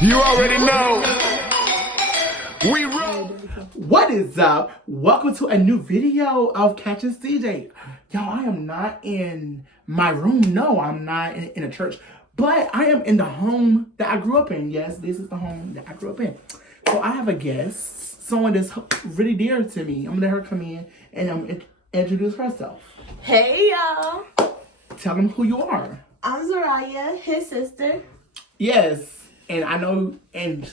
You already know. We roll. What is up? Welcome to a new video of Kathing CJ. Y'all, I am not in my room. No, I'm not in a church. But I am in the home that I grew up in. Yes, this is the home that I grew up in. So I have a guest, someone that's really dear to me. I'm gonna let her come in and introduce herself. Hey y'all, Tell them who you are. I'm Zariah, his sister. Yes, and I know, and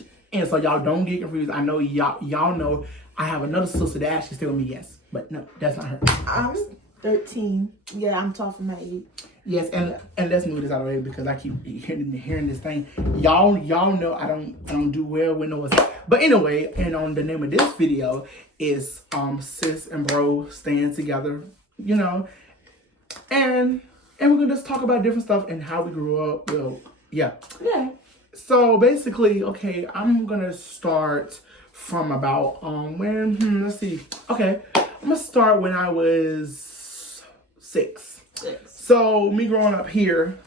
so y'all don't get confused. I know y'all know I have another sister that actually still with me. Yes, but no, that's not her. I'm 13. Yeah, I'm tall for my age. Yes, and let's move this out of the way because I keep hearing this thing. Y'all know I don't do well with noise. But anyway, and on the name of this video is sis and bro staying together, you know, and we're gonna just talk about different stuff and how we grew up. Well, yeah. So basically, okay, I'm gonna start from about when let's see. Okay, I'm gonna start when I was 6. So me growing up here,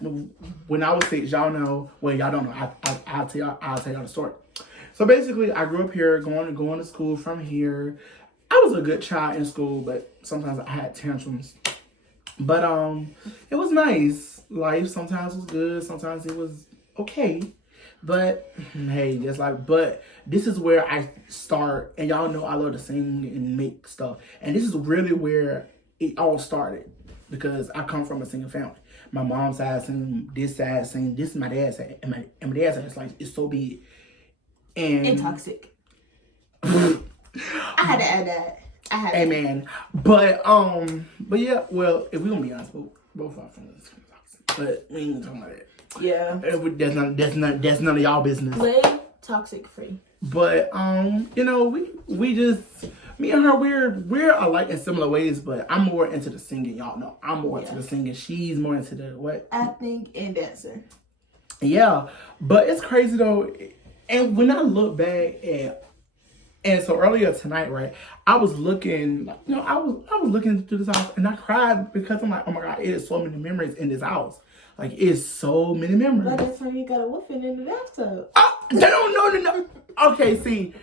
when I was 6, y'all know. Well, y'all don't know. I'll tell y'all the story. So basically, I grew up here, going to school from here. I was a good child in school, but sometimes I had tantrums. But it was nice. Life sometimes was good, sometimes it was okay. But hey, but this is where I start, and y'all know I love to sing and make stuff. And this is really where it all started. Because I come from a singing family. My mom's side sing, this side sing, this is my dad's side. And my dad's side is like, it's so big. And toxic. I had to add that. Amen. But yeah, well, if we're gonna be honest, both our families are toxic. But we ain't talking about that. Yeah. That's none of y'all business. Play toxic free. But you know, we just, me and her, we're alike in similar ways, but I'm more into the singing, y'all know. I'm more into the singing. She's more into the what? Acting and dancing. Yeah, but it's crazy though. And when I look back and so earlier tonight, right, I was looking, you know, I was looking through this house and I cried because I'm like, oh my God, it is so many memories in this house. Like, it's so many memories. But that's when you got a whooping in the bathtub. They don't know. Okay, see,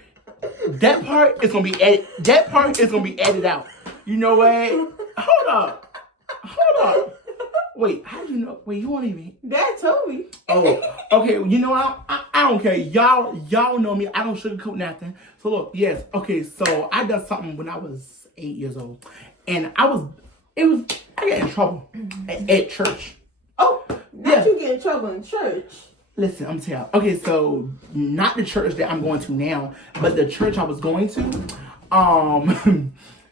that part is gonna be edited out. You know what? Hold up. Wait, how do you know? Wait, you won't even. Dad told me. Oh, okay. You know, I don't care. Y'all know me. I don't sugarcoat nothing. So look, yes. Okay, so I done something when I was 8 years old, and I got in trouble at church. Oh, not you get in trouble in church. Listen, I'm telling you. Okay, so not the church that I'm going to now, but the church I was going to.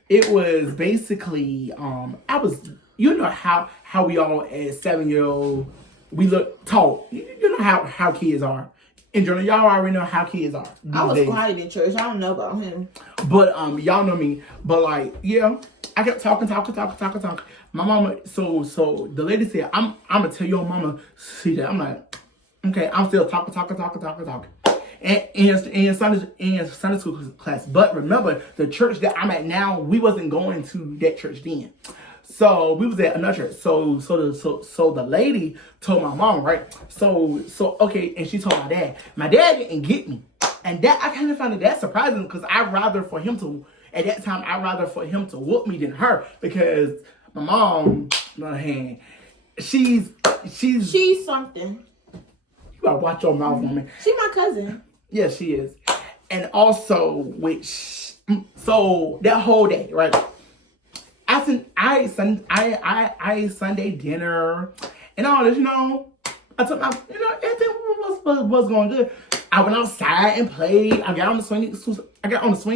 It was basically I was, you know how we all as 7-year-old we look tall. You know how kids are. In general, y'all already know how kids are. I was quiet in church. I don't know about him. But y'all know me. But like, yeah, I kept talking. My mama, so the lady said, I'm gonna tell your mama see that. I'm like, okay, I'm still talking. And in Sunday school class. But remember, the church that I'm at now, we wasn't going to that church then. So we was at another church. So the lady told my mom, right? So okay, and she told my dad. My dad didn't get me, and that I kind of found that surprising because I'd rather for him to whoop me than her because my mom, on the other hand, she's something. You gotta watch your mouth, woman. She my cousin. Yeah, she is. And also, so that whole day, right? I ate Sunday dinner and all this, you know. I took my, you know, everything was going good. I went outside and played. I got on the swing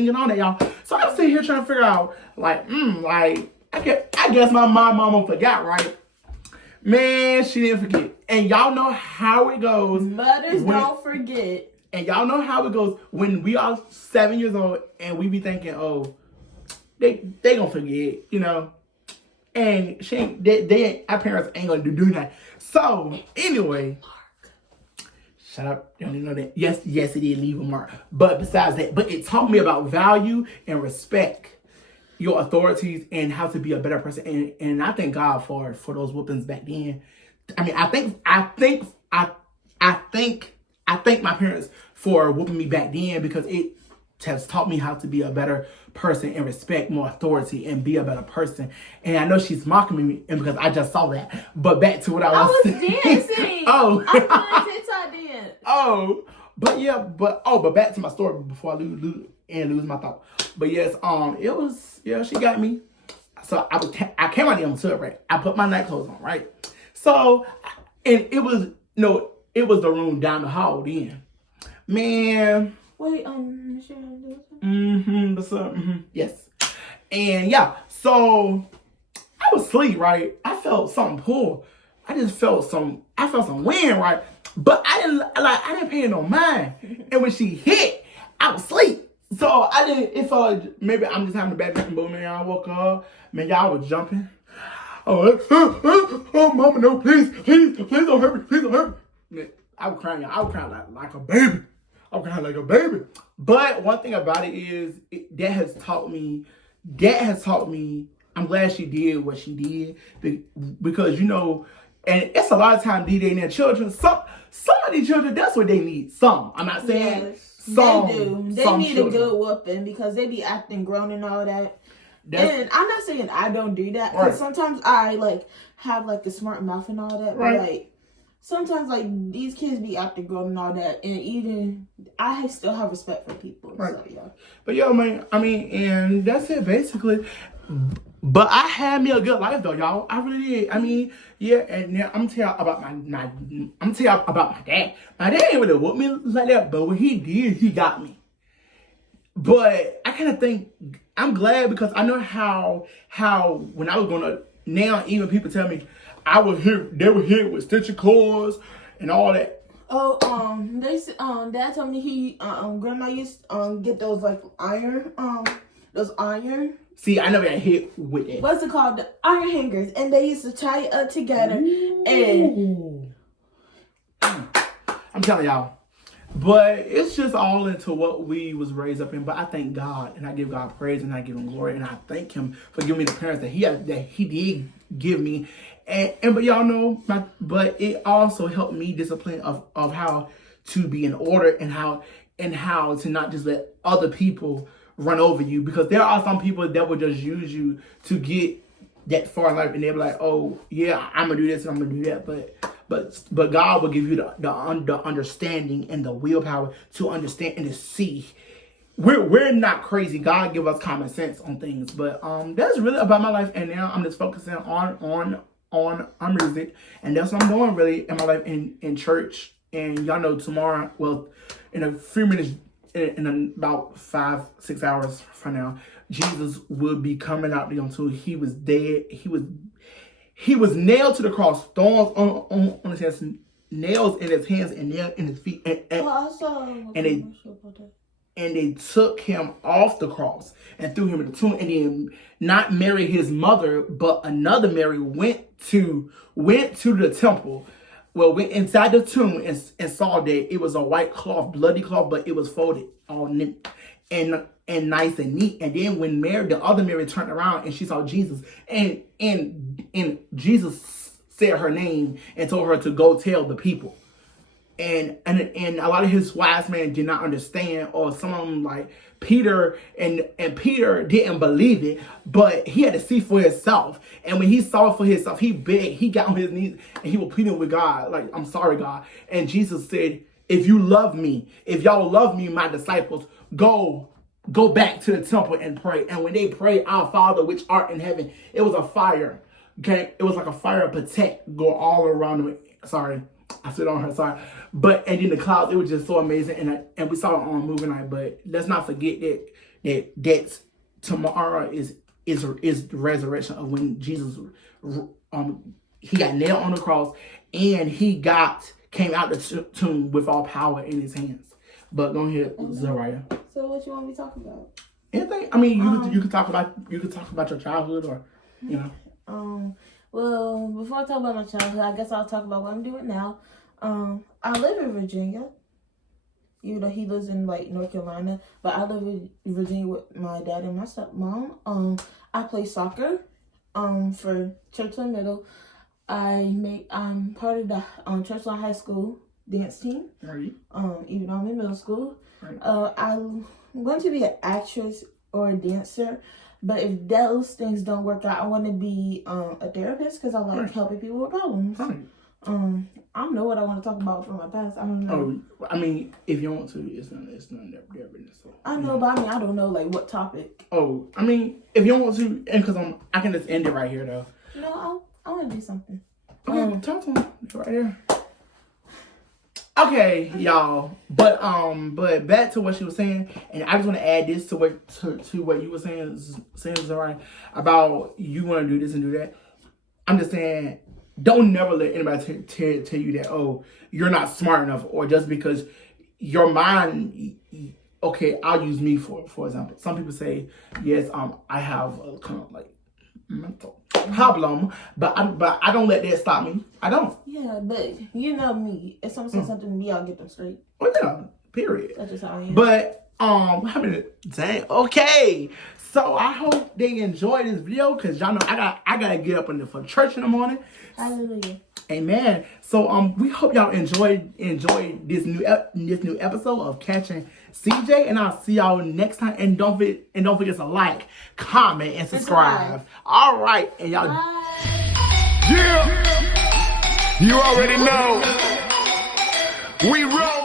and all that, y'all. So I'm sitting here trying to figure out, like, I guess my mama forgot, right? Man, she didn't forget. And y'all know how it goes. Mothers don't forget. And y'all know how it goes when we are 7 years old and we be thinking, oh, they gonna forget, you know. And our parents ain't gonna do that. So anyway, shut up. You don't even know that. Yes, it did leave a mark. But besides that, but it taught me about value and respect your authorities and how to be a better person. And I thank God for those whoopings back then. I mean, I think I thank my parents for whooping me back then because it has taught me how to be a better person and respect more authority and be a better person. And I know she's mocking me and because I just saw that. But back to what I was saying. dancing. Oh. I was doing TikTok dance. Oh. But back to my story before I lose my thought. But yes, it was, she got me. So I came out there on tub, right? I put my night clothes on, right? So, and it was the room down the hall then. Man. Wait, yes. And yeah, so I was asleep, right? I felt something pull. I felt some wind, right? But I didn't pay no mind. And when she hit, I was asleep. So it felt like maybe I'm just having a bad dream, but man, I woke up, man, y'all was jumping. Oh, mama, no, please don't hurt me, please don't hurt me. Man, I was crying like a baby. I'm crying like a baby. But one thing about it is that has taught me, I'm glad she did what she did because, and it's a lot of times these days in their children, some of these children, that's what they need. Some. I'm not saying some. They do. They need children. A good whooping because they be acting grown and all that. And I'm not saying I don't do that because sometimes I have the smart mouth and all that. Right. But sometimes these kids be acting grown and all that, and even I still have respect for people. Right. So, yeah. But man, I mean, and that's it basically. But I had me a good life though, y'all. I really did. I mean, yeah. And now I'm tell you about my dad. My dad ain't really whoop me like that, but when he did, he got me. But I kind of think I'm glad because I know how when I was growing up, now even people tell me they were hit with stitching cords and all that. Oh, Dad told me he grandma used to get those iron. See, I never got hit with it. What's it called? The iron hangers, and they used to tie it up together. Ooh. And I'm telling y'all, but it's just all into what we was raised up in. But I thank God, and I give God praise, and I give Him glory, and I thank Him for giving me the parents that He did give me. And but y'all know, but it also helped me discipline of how to be in order and how to not just let other people run over you, because there are some people that will just use you to get that far in life, and they'll be like, oh yeah, I'm gonna do this and I'm gonna do that, but God will give you the understanding and the willpower to understand and to see. We're not crazy. God give us common sense on things, but that's really about my life. And now I'm just focusing on music, and that's what I'm doing really in my life in church. And y'all know tomorrow, well, in a few minutes, in about 5-6 hours from now, Jesus will be coming out the until He was dead. He was nailed to the cross, thorns on his hands, nails in his hands, and nails in his feet. And they took Him off the cross and threw Him in the tomb. And then not Mary, his mother, but another Mary went to the temple. Well, went inside the tomb and saw that it was a white cloth, bloody cloth, but it was folded all neat and nice and neat. And then when Mary, the other Mary, turned around and she saw Jesus, and Jesus said her name and told her to go tell the people. And a lot of His wise men did not understand, or some of them like Peter and Peter didn't believe it, but he had to see for himself. And when he saw it for himself, he begged, he got on his knees and he was pleading with God, like, I'm sorry, God. And Jesus said, if y'all love me, my disciples, go back to the temple and pray. And when they prayed, our Father which art in heaven, it was a fire. Okay, it was like a fire of protect go all around them. Sorry, I said on her side. But and in the clouds, it was just so amazing, and we saw it on movie night. But let's not forget that tomorrow is the resurrection of when Jesus he got nailed on the cross, and he came out the tomb with all power in His hands. But go ahead, Zariah. So what you want me to talk about? Anything? I mean, you could talk about your childhood, or Well, before I talk about my childhood, I guess I'll talk about what I'm doing now. I live in Virginia. Even though he lives in North Carolina, but I live in Virginia with my dad and my stepmom. I play soccer for Churchland Middle. I'm part of the Churchland High School dance team. Right. Even though I'm in middle school. Right. I want to be an actress or a dancer, but if those things don't work out, I want to be a therapist because I like helping people with problems. Right. I don't know what I want to talk about from my past. I don't know. Oh, I mean, if you want to, it's none of their business. So, I know, but I mean, I don't know like what topic. Oh, I mean, if you don't want to, and because I can just end it right here though. No, I want to do something. Okay, talk to him right there. Okay, y'all, but back to what she was saying, and I just want to add this to what you were saying, Zarani, about you want to do this and do that. I'm just saying, don't never let anybody tell you that, oh, you're not smart enough, or just because your mind. Okay, I'll use me for example. Some people say, yes, I have a kind of like mental problem, but I don't let that stop me. I don't. Yeah, but you know me. If someone says something to me, I'll get them straight. Oh yeah, period. That's just how I am. But what happened? Dang. Okay. So I hope they enjoy this video because y'all know I gotta get up for church in the morning. Hallelujah. Amen. So we hope y'all enjoyed this new episode of Kathing CJ, and I'll see y'all next time. And don't forget to like, comment, and subscribe. All right, and y'all. Yeah, you already know. We roll.